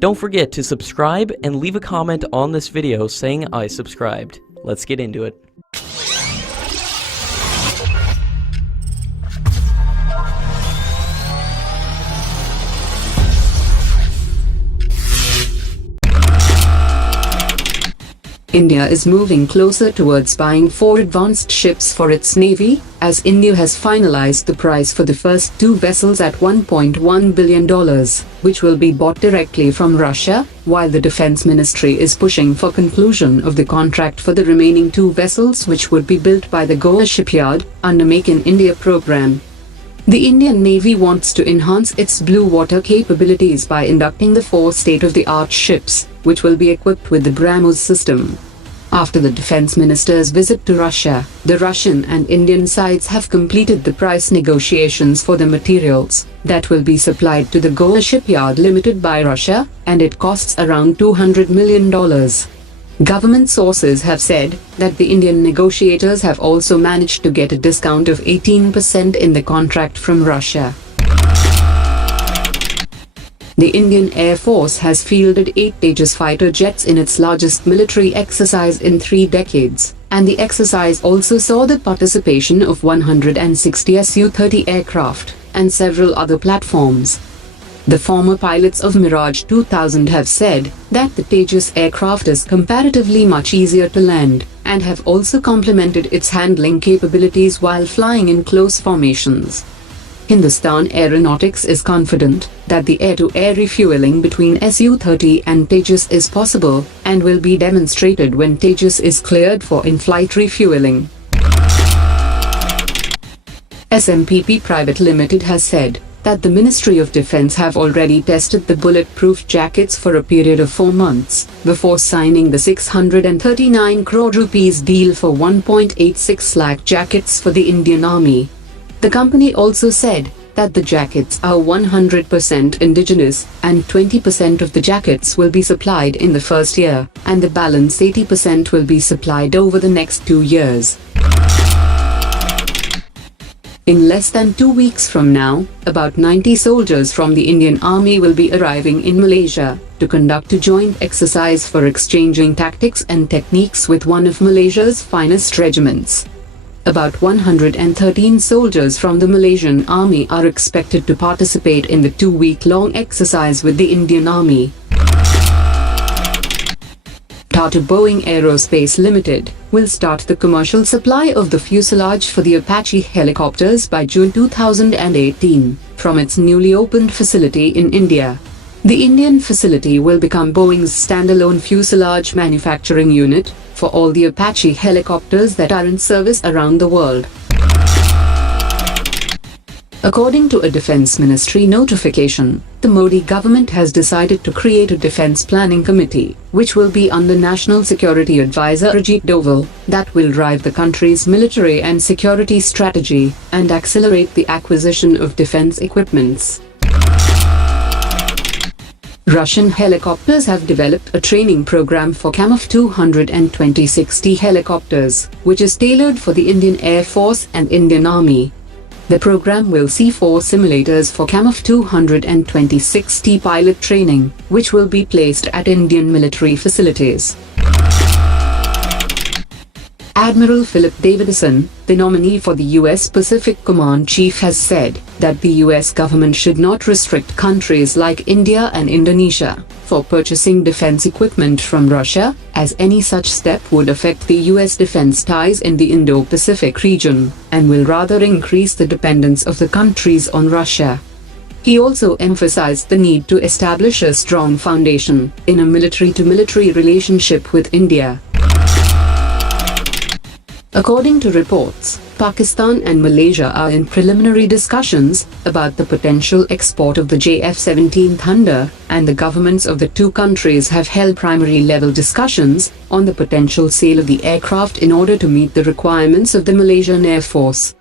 Don't forget to subscribe and leave a comment on this video saying I subscribed. Let's get into it. India is moving closer towards buying 4 advanced ships for its navy, as India has finalized the price for the first 2 vessels at $1.1 billion, which will be bought directly from Russia, while the Defense Ministry is pushing for conclusion of the contract for the remaining 2 vessels which would be built by the Goa shipyard, under Make in India program. The Indian Navy wants to enhance its blue water capabilities by inducting the 4 state-of-the-art ships, which will be equipped with the BrahMos system. After the defense minister's visit to Russia, the Russian and Indian sides have completed the price negotiations for the materials that will be supplied to the Goa shipyard limited by Russia, and it costs around $200 million. Government sources have said that the Indian negotiators have also managed to get a discount of 18% in the contract from Russia. The Indian Air Force has fielded 8 Tejas fighter jets in its largest military exercise in 3 decades, and the exercise also saw the participation of 160 Su-30 aircraft and several other platforms. The former pilots of Mirage 2000 have said that the Tejas aircraft is comparatively much easier to land, and have also complemented its handling capabilities while flying in close formations. Hindustan Aeronautics is confident that the air-to-air refueling between Su-30 and Tejas is possible, and will be demonstrated when Tejas is cleared for in-flight refueling. SMPP Private Limited has said that the Ministry of Defence have already tested the bulletproof jackets for a period of 4 months, before signing the 639 crore rupees deal for 1.86 lakh jackets for the Indian Army. The company also said that the jackets are 100% indigenous, and 20% of the jackets will be supplied in the first year, and the balance 80% will be supplied over the next 2 years. In less than 2 weeks from now, about 90 soldiers from the Indian Army will be arriving in Malaysia to conduct a joint exercise for exchanging tactics and techniques with one of Malaysia's finest regiments. About 113 soldiers from the Malaysian Army are expected to participate in the 2-week-long exercise with the Indian Army. Tata Boeing Aerospace Limited will start the commercial supply of the fuselage for the Apache helicopters by June 2018 from its newly opened facility in India. The Indian facility will become Boeing's standalone fuselage manufacturing unit for all the Apache helicopters that are in service around the world. According to a Defense Ministry notification, the Modi government has decided to create a Defense Planning Committee, which will be under National Security Advisor Ajit Doval, that will drive the country's military and security strategy and accelerate the acquisition of defense equipments. Russian helicopters have developed a training program for Kamov 220-60 helicopters, which is tailored for the Indian Air Force and Indian Army. The program will see 4 simulators for Kamov 220-60 pilot training, which will be placed at Indian military facilities. Admiral Philip Davidson, the nominee for the U.S. Pacific Command Chief, has said that the U.S. government should not restrict countries like India and Indonesia for purchasing defense equipment from Russia, as any such step would affect the U.S. defense ties in the Indo-Pacific region, and will rather increase the dependence of the countries on Russia. He also emphasized the need to establish a strong foundation in a military-to-military relationship with India. According to reports, Pakistan and Malaysia are in preliminary discussions about the potential export of the JF-17 Thunder, and the governments of the 2 countries have held primary-level discussions on the potential sale of the aircraft in order to meet the requirements of the Malaysian Air Force.